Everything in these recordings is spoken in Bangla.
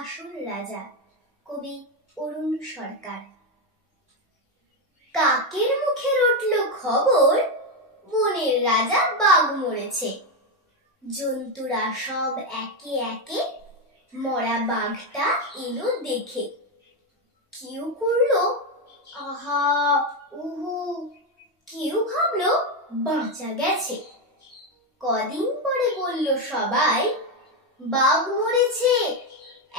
আসল রাজা। কবি অরুণ সরকার। কাকের মুখে রটল খবর, বনের রাজা বাঘ মরেছে। জন্তুরা সব একে একে মরা বাঘটা এলো দেখে। কেউ করলো আহা উহু, কেউ ভাবলো বাঁচা গেছে। কদিন পরে বলল সবাই, বাঘ মরেছে,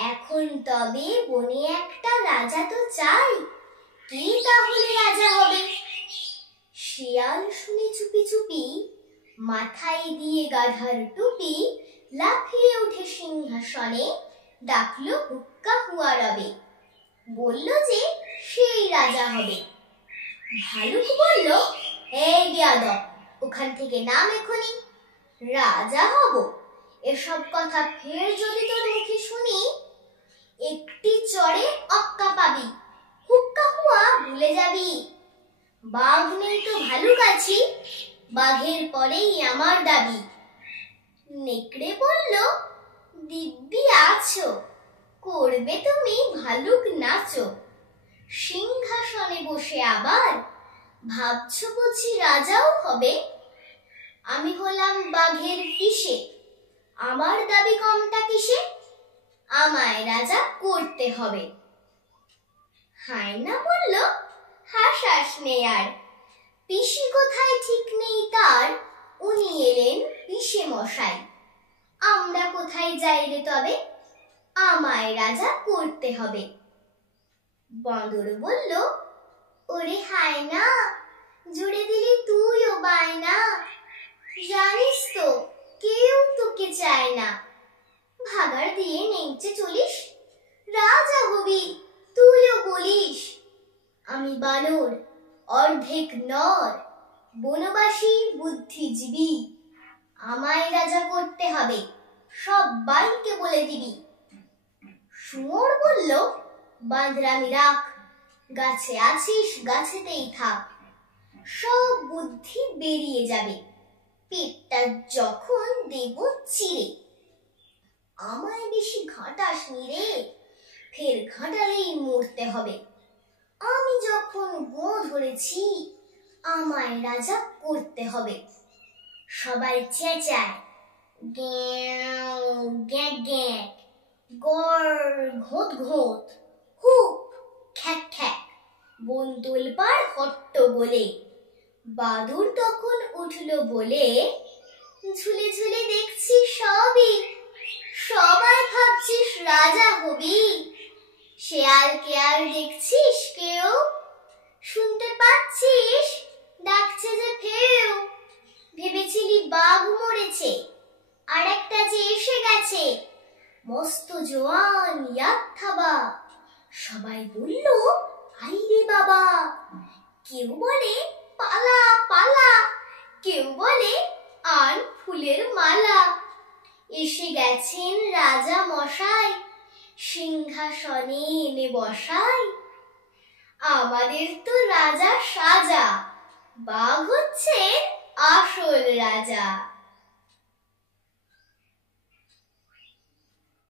এখন তবে বনে একটা রাজা তো চাই। কে তাহলে রাজা হবে? শিয়াল শুনে চুপি চুপি, মাথায় দিয়ে গাধার টুপি, লাফিয়ে উঠে সিংহাসনে, ডাকলো হুক্কা হুয়া রবে। বলল যে সেই রাজা হবে। ভালুক বলল, এই বেয়াদব, ওখান থেকে নাম এখনি। রাজা হব এসব কথা ফের যদি তোর মুখে শুনি, একটি চড়ে অক্কা পাবি, হুক্কা হুয়া ভুলে যাবি। বাঘ নেই তো ভালুক আছি, বাঘের পরেই আমার দাবি। নেকড়ে বলল, দিব্যি আছো, করবে তুমি ভালুক নাচো। সিংহাসনে বসে আবার ভাবছো বুঝি রাজাও হবে? আমি হলাম বাঘের পিসে, আমার দাবি কমটা কিসে? আমায় রাজা করতে হবে। হায়না বলল, হাসাস নে আর, পিসি কোথায় ঠিক নেই তার, উনি এলেন পিসে মশাই। আমরা কোথায় যাই রে তবে, আমায় রাজা করতে হবে। বাঁদর বলল, ওরে হায়না, জুড়ে দিলি তুইও বায়না, জানিস তো কেউ তোকে চায় না। ভাগাড় দিয়ে নেংচে চলিস, রাজা হবি তুইও বলিস। আমি বানর, অর্ধেক নর, বনবাসী বুদ্ধিজীবী, আমায় রাজা করতে হবে, সব্বাইকে বলে দিবি। শুয়োর বলল, বাঁদরামি রাখ, গাছে আছিস গাছেতেই থাক, সব বুদ্ধি বেরিয়ে যাবে, পেটটা যখন দেব চিরে। আমায় বেশি ঘাঁটাস নি রে, ফের ঘাঁটালেই মরতে হবে। আমি যখন গো ধরেছি, আমায় রাজা করতে হবে। সবাই চেঁচায়, গ্যাঁ গ্যাঁ গ্যাঁ, গড় ঘোঁত ঘোঁত, হুক খ্যাক খ্যাক, বন তোলপাড় হট্টগোলে। বাদুর তখন উঠল বলে, ঝুলে ঝুলে দেখছি সবই, সবাই ভাবছিস রাজা হবি। শেয়ালকে আর দেখছিস কেউ, শুনতে পাচ্ছিস ডাকছে যে ফেউ। ভেবেছিলি বাঘ মরেছে, আর একটা যে এসে গেছে, মস্ত জোয়ান ইয়াত্থাবা। সবাই বলল, আইরে বাবা। কেউ বলে পালা পালা, কেউ বলে আন ফুলের মালা। এসে গেছেন রাজা মশাই, সিংহাসনে এনে বসাই। আমাদের তো রাজা সাজা, বাঘ হচ্ছে আসল রাজা।